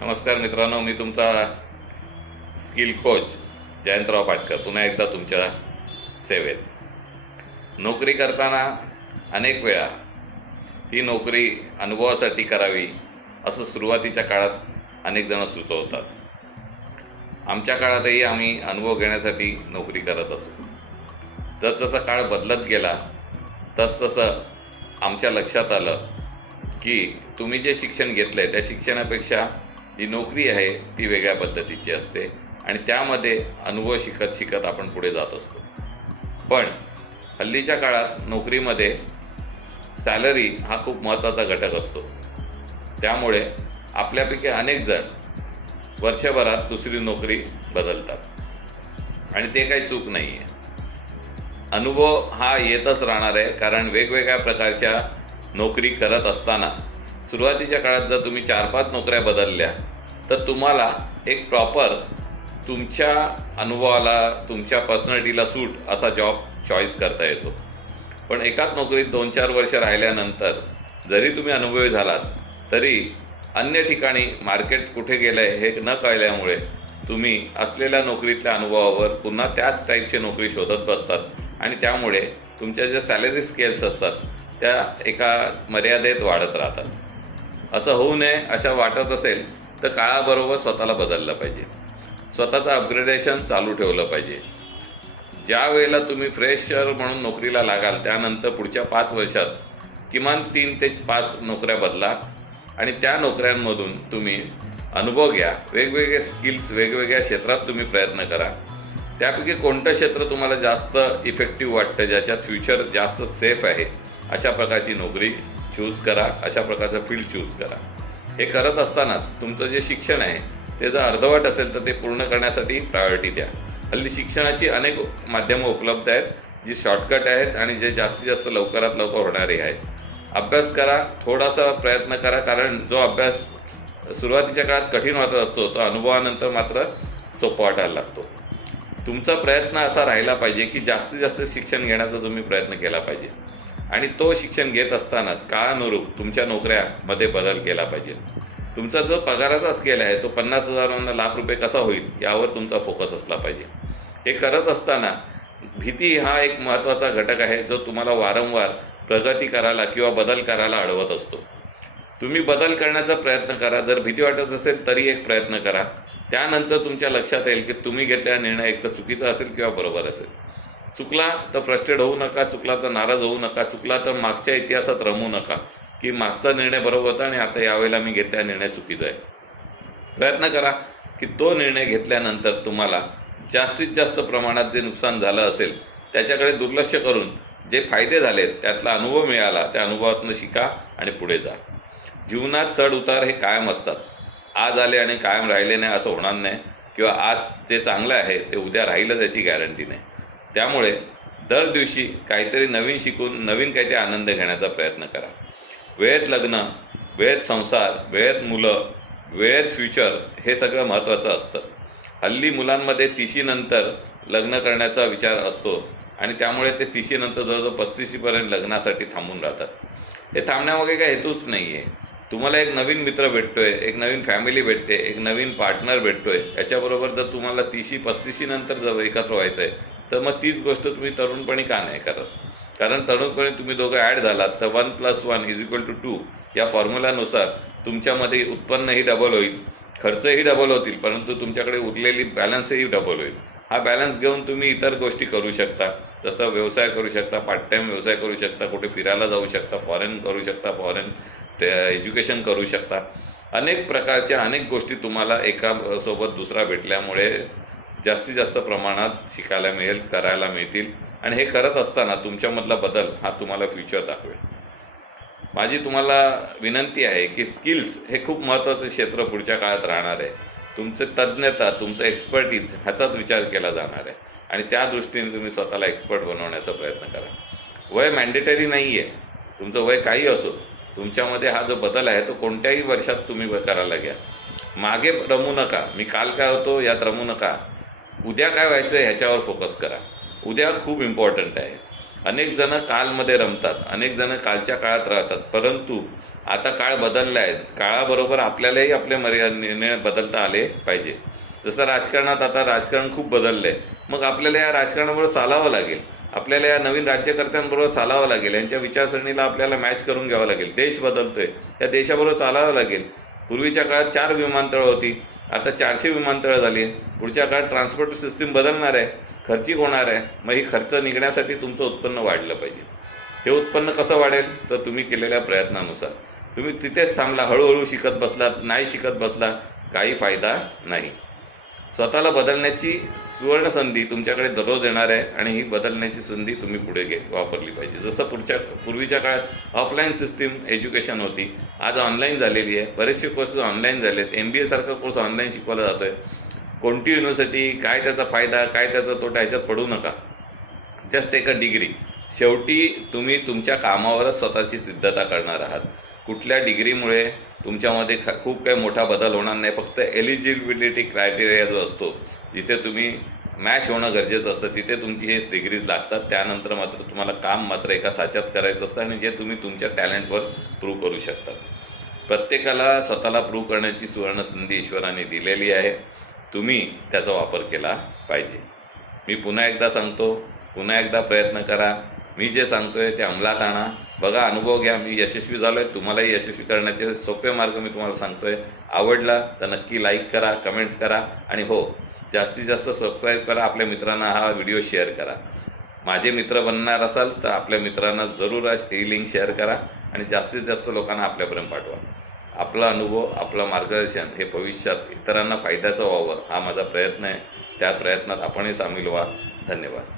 नमस्कार मित्रांनो, मी तुमचा स्किल कोच जयंतराव पाटकर पुन्हा एकदा तुमच्या सेवेत. नोकरी करताना अनेक वेळा ती नोकरी अनुभवासाठी करावी असं सुरुवातीच्या काळात अनेक जण सुचवतात. आमच्या काळातही आम्ही अनुभव घेण्यासाठी नोकरी करत असू. जसजसा काळ बदलत गेला तसतसं आमच्या लक्षात आलं की तुम्ही जे शिक्षण घेतलं आहे त्या शिक्षणापेक्षा जी नोकरी आहे ती वेगळ्या पद्धतीची असते आणि त्यामध्ये अनुभव शिकत शिकत आपण पुढे जात असतो. पण हल्लीच्या काळात नोकरीमध्ये सॅलरी हा खूप महत्त्वाचा घटक असतो. त्यामुळे आपल्यापैकी अनेक जण वर्षभरात दुसरी नोकरी बदलतात आणि ते काही चूक नाही आहे. अनुभव हा येतच राहणार आहे, कारण वेगवेगळ्या प्रकारच्या नोकरी करत असताना सुरुवातीच्या काळात जर तुम्ही 4-5 नोकऱ्या बदलल्या तर तुम्हाला एक प्रॉपर तुमच्या अनुभवाला, तुमच्या पर्सनॅलिटीला सूट असा जॉब चॉईस करता येतो. पण एकाच नोकरीत 2-4 वर्ष राहिल्यानंतर जरी तुम्ही अनुभवी झालात तरी अन्य ठिकाणी मार्केट कुठे गेलं आहे हे न कळल्यामुळे तुम्ही असलेल्या नोकरीतल्या अनुभवावर पुन्हा त्याच टाईपची नोकरी शोधत बसतात आणि त्यामुळे तुमच्या ज्या सॅलरी स्केल्स असतात त्या एका मर्यादेत वाढत राहतात. असं होऊ नये असं वाटत असेल तर काळाबरोबर स्वतःला बदललं पाहिजे, स्वतःचं अपग्रेडेशन चालू ठेवलं पाहिजे. ज्या वेळेला तुम्ही फ्रेशर म्हणून नोकरीला लागाल त्यानंतर पुढच्या 5 वर्षात किमान 3 ते 5 नोकऱ्या बदला आणि त्या नोकऱ्यांमधून तुम्ही अनुभव घ्या. वेगवेगळे स्किल्स, वेगवेगळ्या क्षेत्रात तुम्ही प्रयत्न करा. त्यापैकी कोणतं क्षेत्र तुम्हाला जास्त इफेक्टिव्ह वाटतं, ज्याच्यात फ्युचर जास्त सेफ आहे, अशा प्रकारची नोकरी चूज करा, अशा प्रकारचं फील्ड चूज करा. हे करत असतानाच तुमचं जे शिक्षण आहे ते जर अर्धवट असेल तर ते पूर्ण करण्यासाठी प्रायोरिटी द्या. हल्ली शिक्षणाची अनेक माध्यमं उपलब्ध आहेत जी शॉर्टकट आहेत आणि जे जास्तीत जास्त लवकरात लवकर होणारे आहेत. अभ्यास करा, थोडासा प्रयत्न करा, कारण जो अभ्यास सुरुवातीच्या काळात कठीण वाटत असतो तो अनुभवानंतर मात्र सोपा वाटायला लागतो. तुमचा प्रयत्न असा राहिला पाहिजे की जास्तीत जास्त शिक्षण घेण्याचा तुम्ही प्रयत्न केला पाहिजे आणि तो शिक्षण घेत असतानाच काळानुरूप तुमच्या नोकऱ्यामध्ये बदल केला पाहिजे. तुमचा जो पगाराचा स्केल आहे तो 50,000 लाख रुपये कसा होईल यावर तुमचा फोकस असला पाहिजे. हे करत असताना भीती हा एक महत्त्वाचा घटक आहे जो तुम्हाला वारंवार प्रगती करायला किंवा बदल करायला अडवत असतो. तुम्ही बदल करण्याचा प्रयत्न करा. जर भीती वाटत असेल तरी एक प्रयत्न करा. त्यानंतर तुमच्या लक्षात येईल की तुम्ही घेतलेला निर्णय एक तर चुकीचा असेल किंवा बरोबर असेल. चुकला तर फ्रस्ट्रेट होऊ नका, चुकला तर नाराज होऊ नका, चुकला तर मागच्या इतिहासात रमू नका की मागचा निर्णय बरोबर होता आणि आता यावेळेला मी घेतलेला निर्णय चुकीचा आहे. प्रयत्न करा की तो निर्णय घेतल्यानंतर तुम्हाला जास्तीत जास्त प्रमाणात जे नुकसान झालं असेल त्याच्याकडे दुर्लक्ष करून जे फायदे झालेत त्यातला अनुभव मिळाला त्या अनुभवातून शिका आणि पुढे जा. जीवनात चढ उतार हे कायम असतात. आज आले आणि कायम राहिले नाही असं होणार नाही, किंवा आज जे चांगलं आहे ते उद्या राहीलच याची गॅरंटी नाही. त्यामुळे दर दिवशी काहीतरी नवीन शिकून नवीन काहीतरी आनंद घेण्याचा प्रयत्न करा. वेळेत लग्न, वेळेत संसार, वेळेत मुलं, वेळेत फ्युचर हे सगळं महत्त्वाचं असतं. हल्ली मुलांमध्ये 30 नंतर लग्न करण्याचा विचार असतो आणि त्यामुळे ते 30 नंतर जवळजवळ 35पर्यंत लग्नासाठी थांबून राहतात. हे थांबण्यामागे काही हेतूच नाही आहे. तुम्हाला एक नवीन मित्र भेटतोय, एक नवीन फॅमिली भेटते, एक नवीन पार्टनर भेटतोय. याच्याबरोबर जर तुम्हाला 30-35 नंतर जर एकत्र व्हायचं आहे तर मग तीच गोष्ट तुम्ही तरुणपणी का नाही करत? कारण तरुणपणी तुम्ही दोघं ॲड झालात तर 1+1=2 या फॉर्म्युलानुसार तुमच्यामध्ये उत्पन्नही डबल होईल, खर्चही डबल होतील, परंतु तुमच्याकडे उरलेली बॅलन्सही डबल होईल. हा बॅलन्स घेऊन तुम्ही इतर गोष्टी करू शकता. जसं व्यवसाय करू शकता, पार्ट टाईम व्यवसाय करू शकता, कुठे फिरायला जाऊ शकता, फॉरेन करू शकता, फॉरेन एज्युकेशन करू शकता. अनेक प्रकारच्या अनेक गोष्टी तुम्हाला एका सोबत दुसरा भेटल्यामुळे जास्तीत जास्त प्रमाणात शिकायला मिळेल, करायला मिळतील आणि हे करत असताना तुमच्यामधला बदल हा तुम्हाला फ्युचर दाखवेल. माझी तुम्हाला विनंती आहे की स्किल्स हे खूप महत्त्वाचं क्षेत्र पुढच्या काळात राहणार आहे. तुमचं तज्ज्ञता, तुमचं एक्सपर्टीज ह्याचाच विचार केला जाणार आहे आणि त्या दृष्टीने तुम्ही स्वतःला एक्सपर्ट बनवण्याचा प्रयत्न करा. वय मॅन्डेटरी नाही आहे. तुमचं वय काही असो, तुमच्यामध्ये हा जो बदल आहे तो कोणत्याही वर्षात तुम्ही करायला घ्या. मागे रमू नका. मी काल काय होतो यात रमू नका. उद्या काय व्हायचं ह्याच्यावर फोकस करा. उद्या खूप इम्पॉर्टंट आहे. अनेक जण कालमध्ये रमतात, अनेक जण कालच्या काळात राहतात, परंतु आता काळ बदलला आहे. काळाबरोबर आपल्यालाही आपले निर्णय बदलता आले पाहिजे. जसं राजकारणात आता राजकारण खूप बदललं आहे, मग आपल्याला या राजकारणाबरोबर चालावं लागेल, आपल्याला या नवीन राज्यकर्त्यांबरोबर चालावं लागेल, यांच्या विचारसरणीला आपल्याला मॅच करून घ्यावं लागेल. देश बदलतोय, या देशाबरोबर चालावं लागेल. पूर्वीच्या काळात 4 विमानतळं होती, आता 400 विमानतळं झाली. पुढच्या काळात ट्रान्सपोर्ट सिस्टीम बदलणार आहे, खर्चिक होणार आहे. मग ही खर्च निघण्यासाठी तुमचं उत्पन्न वाढलं पाहिजे. हे उत्पन्न कसं वाढेल? तर तुम्ही केलेल्या प्रयत्नानुसार. तुम्ही तिथेच थांबला, हळूहळू शिकत बसलात, नाही शिकत बसला, काही फायदा नाही. स्वतःला बदलण्याची सुवर्ण संधी तुमच्याकडे दररोज येणार आहे आणि ही बदलण्याची संधी तुम्ही पुढे वापरली पाहिजे. जसं पूर्वीच्या काळात ऑफलाईन सिस्टीम एज्युकेशन होती, आज ऑनलाईन झालेली आहे. बरेचसे कोर्सेस ऑनलाईन झालेत. MBA सारखा कोर्स ऑनलाईन शिकवला जातोय. कोणती युनिव्हर्सिटी, काय त्याचा फायदा, काय त्याचा तोटा, ह्याच्यात पडू नका. जस्ट एक डिग्री. शेवटी तुम्ही तुमच्या कामावरच स्वतःची सिद्धता करणार आहात. कुठल्या डिग्रीमुळे तुमच्यामध्ये खूप काही मोठा बदल होणार नाही. फक्त एलिजिबिलिटी क्रायटेरिया जो असतो, जिथे तुम्ही मॅच होणं गरजेचं असतं, तिथे तुमची हेच डिग्रीज लागतात. त्यानंतर मात्र तुम्हाला काम मात्र एका साच्यात करायचं असतं आणि जे तुम्ही तुमच्या टॅलेंटवर प्रूव्ह करू शकता. प्रत्येकाला स्वतःला प्रूव्ह करण्याची सुवर्ण संधी ईश्वराने दिलेली आहे. तुम्ही त्याचा वापर केला पाहिजे. मी पुन्हा एकदा सांगतो, पुन्हा एकदा प्रयत्न करा. मी जे सांगतोय ते अंमलात आणा. बघा, अनुभव घ्या. मी यशस्वी झालोय, तुम्हालाही यशस्वी करण्याचे सोपे मार्ग मी तुम्हाला सांगतोय. आवडला तर नक्की लाईक करा, कमेंट्स करा आणि हो, जास्तीत जास्त सबस्क्राईब करा. आपल्या मित्रांना हा व्हिडिओ शेअर करा. माझे मित्र बनणार असाल तर आपल्या मित्रांना जरूर ही लिंक शेअर करा आणि जास्तीत जास्त लोकांना आपल्यापर्यंत पाठवा. आपला अनुभव, आपलं मार्गदर्शन हे भविष्यात इतरांना फायद्याचं व्हावं, हा माझा प्रयत्न आहे. त्या प्रयत्नात आपणही सामील व्हा. धन्यवाद.